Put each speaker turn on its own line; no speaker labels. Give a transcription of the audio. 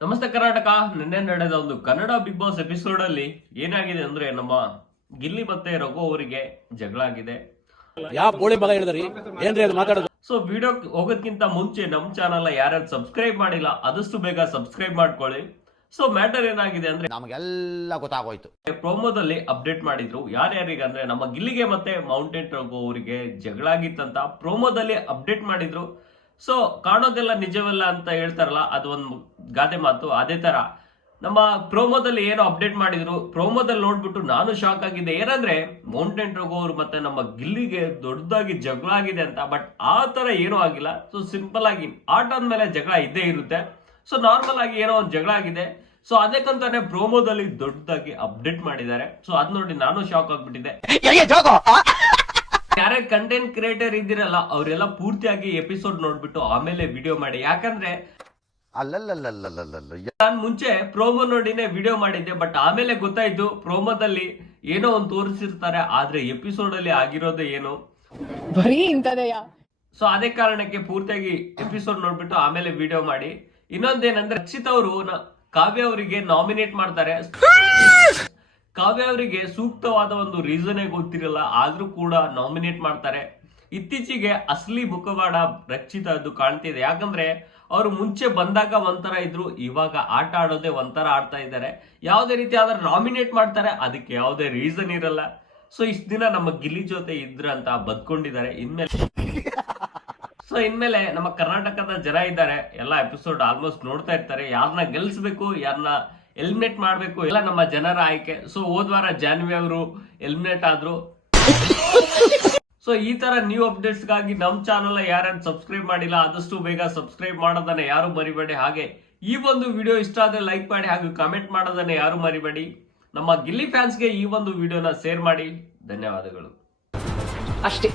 ನಮಸ್ತೆ ಕರ್ನಾಟಕ ನಿನ್ನೆ ನಡೆದ ಒಂದು ಕನ್ನಡ ಬಿಗ್ ಬಾಸ್ ಎಪಿಸೋಡ್ ಅಲ್ಲಿ ಏನಾಗಿದೆ ಅಂದ್ರೆ ನಮ್ಮ ಗಿಲ್ಲಿ ಮತ್ತೆ ರಘು ಅವರಿಗೆ ಜಗಳ ಆಗಿದೆ.
ಯಾವ ಬೋಳಿ ಮಗ ಹೇಳಿದ್ರಿ? ಏನ್ರಿ ಅದು ಮಾತಾಡೋದು?
ಸೊ ವಿಡಿಯೋ ಹೋಗೋದ್ಕಿಂತ ಮುಂಚೆ ನಮ್ ಚಾನಲ್ ಯಾರ್ಯಾರು ಸಬ್ಸ್ಕ್ರೈಬ್ ಮಾಡಿಲ್ಲ ಆದಷ್ಟು ಬೇಗ ಸಬ್ಸ್ಕ್ರೈಬ್ ಮಾಡ್ಕೊಳ್ಳಿ. ಸೊ ಮ್ಯಾಟರ್ ಏನಾಗಿದೆ ಅಂದ್ರೆ
ನಮಗೆಲ್ಲ ಗೊತ್ತಾಗೋಯ್ತು.
ಪ್ರೋಮೋದಲ್ಲಿ ಅಪ್ಡೇಟ್ ಮಾಡಿದ್ರು. ಯಾರ್ಯಾರಿಗೆ ಅಂದ್ರೆ ನಮ್ಮ ಗಿಲ್ಲಿಗೆ ಮತ್ತೆ ಮೌಂಟೇನ್ ರಘು ಅವರಿಗೆ ಜಗಳ ಆಗಿತ್ತಂತ ಪ್ರೋಮೋದಲ್ಲಿ ಅಪ್ಡೇಟ್ ಮಾಡಿದ್ರು. ಸೊ ಕಾಣೋದೆಲ್ಲ ನಿಜವಲ್ಲ ಅಂತ ಹೇಳ್ತಾರಲ್ಲ ಅದು ಒಂದು ಗಾದೆ ಮಾತು ಅದೇ ತರ ನಮ್ಮ ಪ್ರೋಮೋದಲ್ಲಿ ಏನೋ ಅಪ್ಡೇಟ್ ಮಾಡಿದ್ರು ಪ್ರೋಮೋದಲ್ಲಿ ನೋಡ್ಬಿಟ್ಟು ನಾನು ಶಾಕ್ ಆಗಿದ್ದೆ ಏನಂದ್ರೆ ಮೌಂಟೇನ್ ರಘು ಅವರು ಮತ್ತೆ ನಮ್ಮ ಗಿಲ್ಲಿಗೆ ದೊಡ್ಡದಾಗಿ ಜಗಳ ಆಗಿದೆ ಅಂತ ಬಟ್ ಆ ತರ ಏನೂ ಆಗಿಲ್ಲ ಸೊ ಸಿಂಪಲ್ ಆಗಿ ಆಟ ಅಂದ್ಮೇಲೆ ಜಗಳ ಇದ್ದೇ ಇರುತ್ತೆ ಸೊ ನಾರ್ಮಲ್ ಆಗಿ ಏನೋ ಒಂದು ಜಗಳ ಆಗಿದೆ ಸೊ ಅದಕ್ಕಂತಾನೆ ಪ್ರೋಮೋದಲ್ಲಿ ದೊಡ್ಡದಾಗಿ ಅಪ್ಡೇಟ್ ಮಾಡಿದ್ದಾರೆ ಸೊ ಅದ್ ನೋಡಿ ನಾನು ಶಾಕ್ ಆಗ್ಬಿಟ್ಟಿದ್ದೆ ಯಾರೇ ಕಂಟೆಂಟ್ ಕ್ರಿಯೇಟರ್ ಇದ್ದೀರಲ್ಲ ಅವರೆಲ್ಲ ಪೂರ್ತಿಯಾಗಿ ಎಪಿಸೋಡ್ ನೋಡ್ಬಿಟ್ಟು ಆಮೇಲೆ ವಿಡಿಯೋ ಮಾಡಿ ಯಾಕಂದ್ರೆ
ಅಲ್ಲಲ್ಲಲ್ಲಲ್ಲಲ್ಲಲ್ಲ
ನಾನ್ ಮುಂಚೆ ಪ್ರೋಮೋ ನೋಡಿನೇ ವಿಡಿಯೋ ಮಾಡಿದ್ದೆ ಬಟ್ ಆಮೇಲೆ ಗೊತ್ತಾಯ್ತು ಪ್ರೋಮೋದಲ್ಲಿ ಏನೋ ಒಂದು ತೋರಿಸಿರ್ತಾರೆ ಆದ್ರೆ ಎಪಿಸೋಡ್ ಅಲ್ಲಿ ಆಗಿರೋದೇ ಏನು?
ಬರೀ ಇಂಥದೆಯಾ?
ಸೊ ಅದೇ ಕಾರಣಕ್ಕೆ ಪೂರ್ತಿಯಾಗಿ ಎಪಿಸೋಡ್ ನೋಡ್ಬಿಟ್ಟು ಆಮೇಲೆ ವಿಡಿಯೋ ಮಾಡಿ. ಇನ್ನೊಂದೇನಂದ್ರೆ ರಕ್ಷಿತ್ ಅವರು ಕಾವ್ಯ ಅವರಿಗೆ ನಾಮಿನೇಟ್ ಮಾಡ್ತಾರೆ. ಕಾವ್ಯ ಅವರಿಗೆ ಸೂಕ್ತವಾದ ಒಂದು ರೀಸನ್ ಗೊತ್ತಿರಲ್ಲ ಆದ್ರೂ ಕೂಡ ನಾಮಿನೇಟ್ ಮಾಡ್ತಾರೆ. ಇತ್ತೀಚೆಗೆ ಅಸಲಿ ಮುಖವಾಡ ರಕ್ಷಿತ ಅದು ಕಾಣ್ತಿದೆ. ಯಾಕಂದ್ರೆ ಅವರು ಮುಂಚೆ ಬಂದಾಗ ಒಂಥರ ಇದ್ರು, ಇವಾಗ ಆಟ ಆಡೋದೇ ಒಂಥರ ಆಡ್ತಾ ಇದ್ದಾರೆ ಯಾವುದೇ ರೀತಿ ಆದ್ರೆ ನಾಮಿನೇಟ್ ಮಾಡ್ತಾರೆ, ಅದಕ್ಕೆ ಯಾವುದೇ ರೀಸನ್ ಇರಲ್ಲ. ಸೊ ಇಷ್ಟು ದಿನ ನಮ್ಮ ಗಿಲ್ಲಿ ಜೊತೆ ಇದ್ರ ಅಂತ ಬದ್ಕೊಂಡಿದ್ದಾರೆ. ಇನ್ಮೇಲೆ ಸೊ ಇನ್ಮೇಲೆ ನಮ್ಮ ಕರ್ನಾಟಕದ ಜನ ಇದ್ದಾರೆ. ಎಲ್ಲ ಎಪಿಸೋಡ್ ಆಲ್ಮೋಸ್ಟ್ ನೋಡ್ತಾ ಇರ್ತಾರೆ. ಯಾರನ್ನ ಗೆಲ್ಸ್ಬೇಕು ಯಾರನ್ನ ಎಲಿಮಿನೇಟ್ ಮಾಡಬೇಕು, ಎಲ್ಲ ನಮ್ಮ ಜನರ ಆಯ್ಕೆ. ಸೊ ಹೋದ್ವಾರ ಜಾನ್ವಿ ಅವರು ಎಲಿಮಿನೇಟ್ ಆದ್ರು. ಸೊ ಈ ತರ ನ್ಯೂ ಅಪ್ಡೇಟ್ಸ್ಗಾಗಿ ನಮ್ ಚಾನಲ್ ಯಾರ್ಯಾರು ಸಬ್ಸ್ಕ್ರೈಬ್ ಮಾಡಿಲ್ಲ, ಆದಷ್ಟು ಬೇಗ ಸಬ್ಸ್ಕ್ರೈಬ್ ಮಾಡೋದನ್ನ ಯಾರು ಮರಿಬೇಡಿ. ಹಾಗೆ ಈ ಒಂದು ವಿಡಿಯೋ ಇಷ್ಟ ಆದ್ರೆ ಲೈಕ್ ಮಾಡಿ, ಹಾಗೂ ಕಮೆಂಟ್ ಮಾಡೋದನ್ನ ಯಾರು ಮರಿಬೇಡಿ. ನಮ್ಮ ಗಿಲ್ಲಿ ಫ್ಯಾನ್ಸ್ಗೆ ಈ ಒಂದು ವಿಡಿಯೋನ ಶೇರ್ ಮಾಡಿ. ಧನ್ಯವಾದಗಳು.
ಅಷ್ಟೇ.